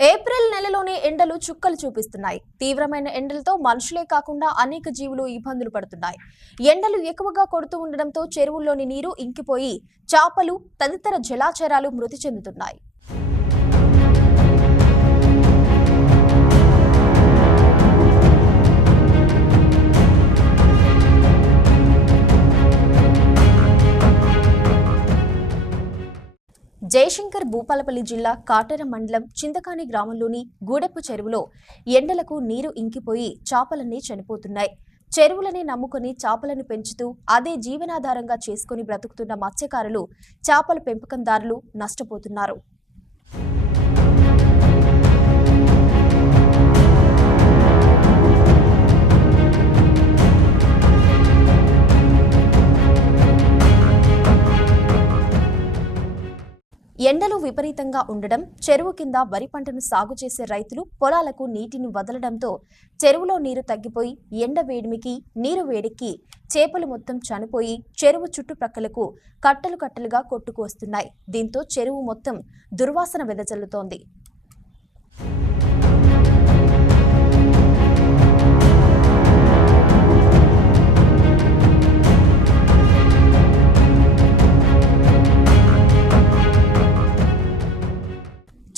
April నెలలోనే ఎండలు చుక్కలు చూపిస్తున్నాయి. తీవ్రమైన ఎండలతో మనుషులే కాకుండా అనేక జీవులు ఇబ్బందులు పడుతున్నాయి. ఎండలు ఎక్కువగా కొడుతూ ఉండడంతో చెరువుల్లోని నీరు ఇంకిపోయి చేపలు తదితర జలాచరాలు మృతి చెందుతున్నాయి. జయశంకర్ భూపాలపల్లి జిల్లా కాటర మండలం చింతకాని గ్రామంలోని గూడెప్పు చెరువులో ఎండలకు నీరు ఇంకిపోయి చేపలన్నీ చనిపోతున్నాయి. చెరువులని నమ్ముకుని చేపలను పెంచుతూ అదే జీవనాధారంగా చేసుకుని బ్రతుకుతున్న మత్స్యకారులు, చేపల పెంపకందారులు నష్టపోతున్నారు. ఎండలు విపరీతంగా ఉండడం, చెరువు కింద వరి పంటను సాగు చేసే రైతులు పొలాలకు నీటిని వదలడంతో చెరువులో నీరు తగ్గిపోయి ఎండ వేడిమికి నీరు వేడెక్కి చేపలు మొత్తం చనిపోయి చెరువు చుట్టుప్రక్కలకు కట్టలు కట్టలుగా కొట్టుకు వస్తున్నాయి. దీంతో చెరువు మొత్తం దుర్వాసన వెదజల్లుతోంది.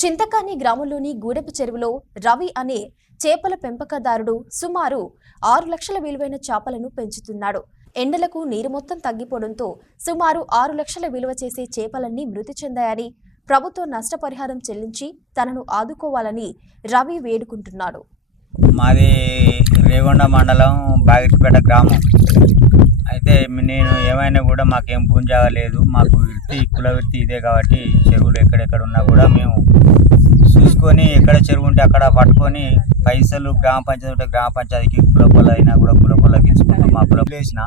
చింతకాని గ్రామంలోని గూడెపు చెరువులో రవి అనే చేపల పెంపకదారుడు సుమారు 6 లక్షల విలువైన చేపలను పెంచుతున్నాడు. ఎండలకు నీరు మొత్తం తగ్గిపోవడంతో సుమారు 6 లక్షల విలువ చేసే చేపలన్నీ మృతి చెందాయని, ప్రభుత్వం నష్టపరిహారం చెల్లించి తనను ఆదుకోవాలని రవి వేడుకుంటున్నాడు. మాది రేగొండ మండలం బాగిటిపేట గ్రామం. అయితే నేను ఏమైనా కూడా మాకేం భూమి జాగా లేదు. మాకు కుల వృత్తి ఇదే కాబట్టి చెరువులు ఎక్కడెక్కడ ఉన్నా కూడా మేము చూసుకొని ఎక్కడ చెరువు ఉంటే అక్కడ పట్టుకొని పైసలు గ్రామ పంచాయతీ ఉంటే గ్రామ పంచాయతీకి కుల అయినా కూడా కులకి ఇచ్చుకుంటాం. మా కులం వేసిన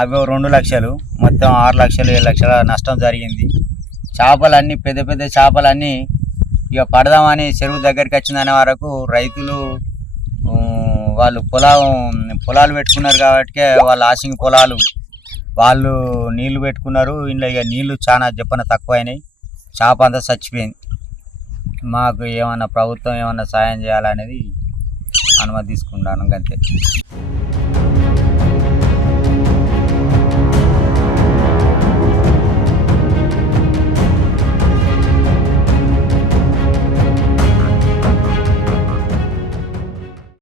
అవి 2 లక్షలు, మొత్తం 6 లక్షలు 7 లక్షల నష్టం జరిగింది. చేపలన్నీ పెద్ద పెద్ద చేపలన్నీ ఇక పడదామని చెరువు దగ్గరికి వచ్చిందనే వరకు రైతులు వాళ్ళు పొలాలు పెట్టుకున్నారు కాబట్టి వాళ్ళ ఆసింగ్ పొలాలు వాళ్ళు నీళ్లు పెట్టుకున్నారు. ఇంట్లో ఇక నీళ్లు చాలా చెప్పన తక్కువ అయినాయి. చేప అంతా చచ్చిపోయింది. మాకు ఏమన్నా ప్రభుత్వం ఏమన్నా సాయం చేయాలనేది అనుమతి తీసుకుంటాను అంతే.